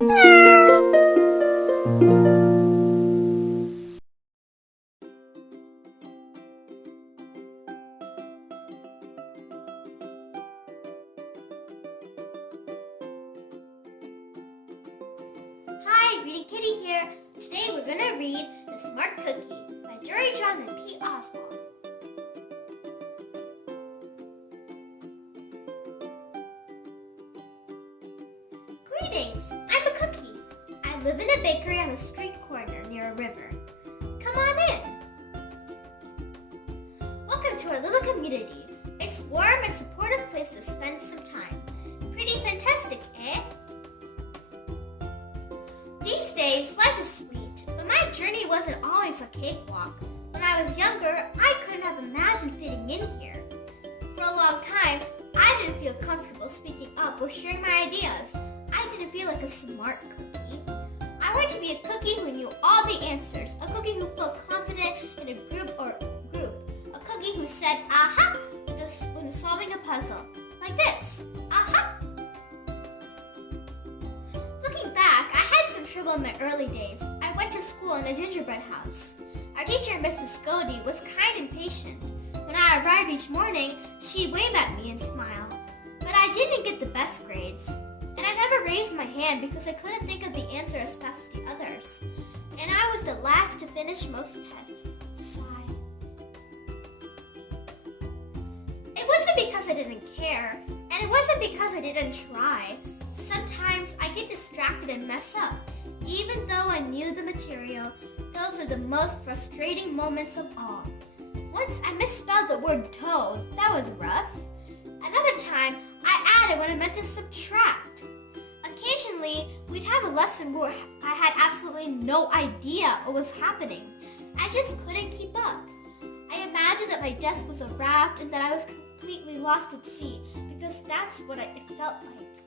Hi, Reading Kitty here. Today we're going to read The Smart Cookie by Jory and Oswald. Greetings, I'm a cookie. I live in a bakery on a street corner near a river. Come on in. Welcome to our little community. It's a warm and supportive place to spend some time. Pretty fantastic, eh? These days, life is sweet, but my journey wasn't always a cakewalk. When I was younger, I couldn't have imagined fitting in here. For a long time, I didn't feel comfortable speaking up or sharing my ideas. I didn't feel like a smart cookie. I wanted to be a cookie who knew all the answers, a cookie who felt confident in a group, a cookie who said, aha, when solving a puzzle, like this, aha. Looking back, I had some trouble in my early days. I went to school in a gingerbread house. Our teacher, Miss Biscotti, was kind and patient. When I arrived each morning, she'd wave at me and smile. But I didn't get the best grades. And I never raised my hand because I couldn't think of the answer as fast as the others. And I was the last to finish most tests. Sigh. It wasn't because I didn't care, and it wasn't because I didn't try. Sometimes I get distracted and mess up. Even though I knew the material, those were the most frustrating moments of all. Once I misspelled the word toad. That was rough. Another time, I added when I meant to subtract. Occasionally, we'd have a lesson where I had absolutely no idea what was happening. I just couldn't keep up. I imagined that my desk was a raft and that I was completely lost at sea because that's what it felt like.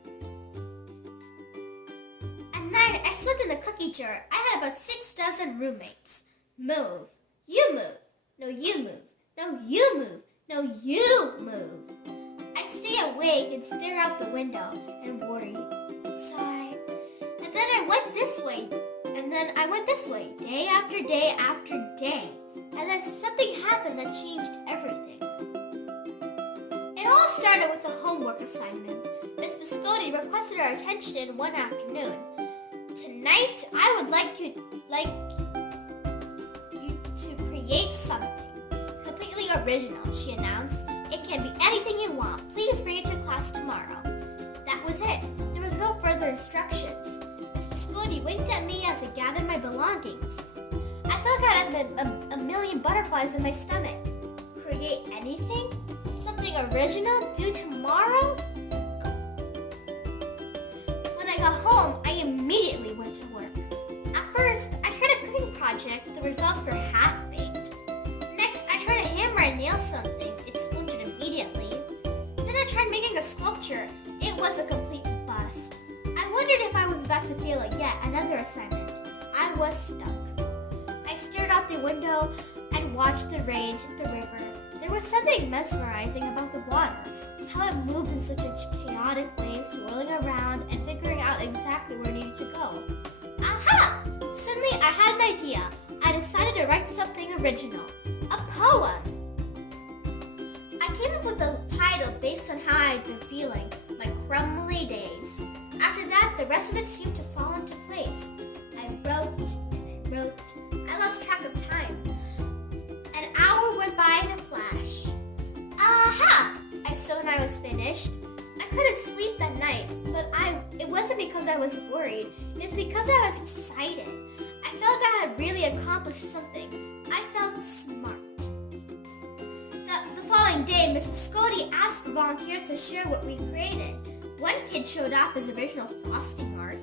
At night, I slept in the cookie jar. I had about 6 dozen roommates. Move. You move. No, you move. No, you move. No, you move. I'd stay awake and stare out the window and worry. Sigh. And then I went this way. And then I went this way. Day after day after day. And then something happened that changed everything. It all started with a homework assignment. Miss Biscotti requested our attention one afternoon. Tonight, I would like you to create something completely original, she announced. It can be anything you want. Please bring it to class tomorrow. That was it. There was no further instructions. Miss Biscotti winked at me as I gathered my belongings. I felt like I had a million butterflies in my stomach. Create anything? Something original? Due tomorrow? When I got home, I immediately went to work. At first, I tried a cooking project. The results were half-baked. Next, I tried to hammer and nail something. It splintered immediately. Then I tried making a sculpture. It was a complete bust. I wondered if I was about to fail at yet another assignment. I was stuck. I stared out the window and watched the rain hit the river. There was something mesmerizing about the water, how it moved in such a chaotic way, swirling around and figuring out exactly where it needed to go. Aha! Suddenly I had an idea. I decided to write something original, a poem. I came up with the title based on how I'd been feeling, my crumbly days. After that, the rest of it seemed to fall into place. I wrote and I wrote. I lost track of time. An hour went by in a flash. Aha! I said when I was finished. I couldn't sleep that night, but it wasn't because I was worried. It was because I was excited. I felt like I had really accomplished something. I felt smart. The following day, Miss Biscotti asked for volunteers to share what we created. One kid showed off his original frosting art.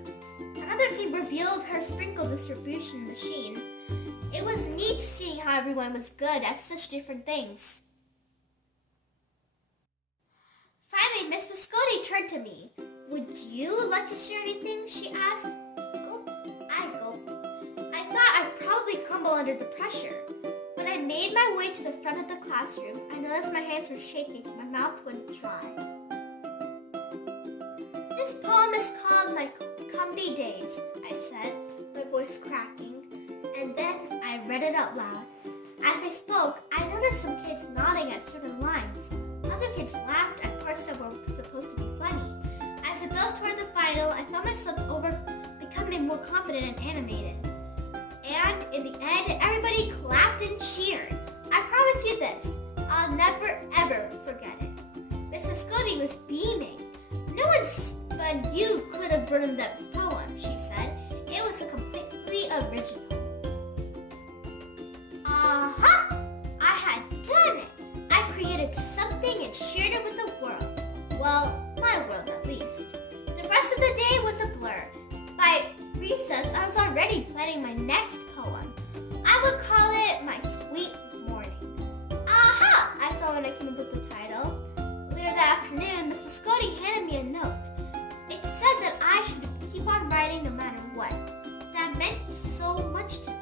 Another kid revealed her sprinkle distribution machine. It was neat seeing how everyone was good at such different things. Finally, Miss Biscotti turned to me. Would you like to share anything? She asked. Gulp. I gulped. I thought I'd probably crumble under the pressure. When I made my way to the front of the classroom, I noticed my hands were shaking. My mouth went dry. This poem is called My Humby days, I said, my voice cracking, and then I read it out loud. As I spoke, I noticed some kids nodding at certain lines. Other kids laughed at parts that were supposed to be funny. As I built toward the final, I found myself becoming more confident and animated. And in the end, everybody clapped and cheered. I promise you this, I'll never ever forget it. Miss Visconti was beaming. No one but you could have written that poem, she said. It was completely original. Aha! I had done it! I created something and shared it with the world. Well, my world at least. The rest of the day was a blur. By recess, I was already planning my next poem. I would call it My Sweet Morning. Aha! I thought when I came up with the title. Later that afternoon, Miss Visconti handed me a note. It said that I should keep on writing no matter what. That meant so much to me.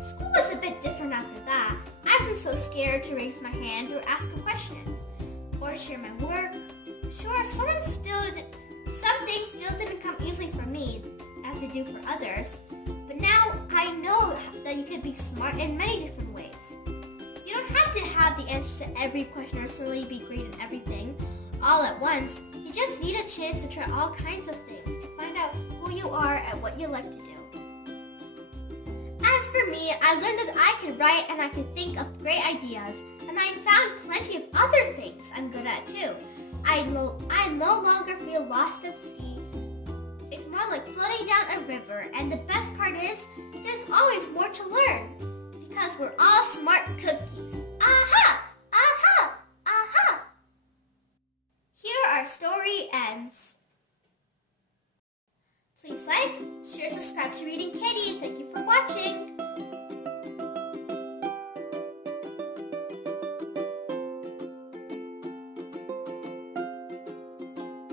School was a bit different after that. I wasn't so scared to raise my hand or ask a question. Or share my work. Sure, some things still didn't come easily for me, as they do for others. But now I know that you could be smart in many different ways. You don't have to have the answers to every question or suddenly be great at everything all at once. You just need a chance to try all kinds of things to find out who you are and what you like to do. As for me, I learned that I could write and I could think of great ideas, and I found plenty of other things I'm good at too. I no longer feel lost at sea. It's more like floating down a river, and the best part is, there's always more to learn. Because we're all smart cookies. Aha! Aha! Aha! Here our story ends. Please like, share, subscribe to Reading Kitty, and thank you for watching.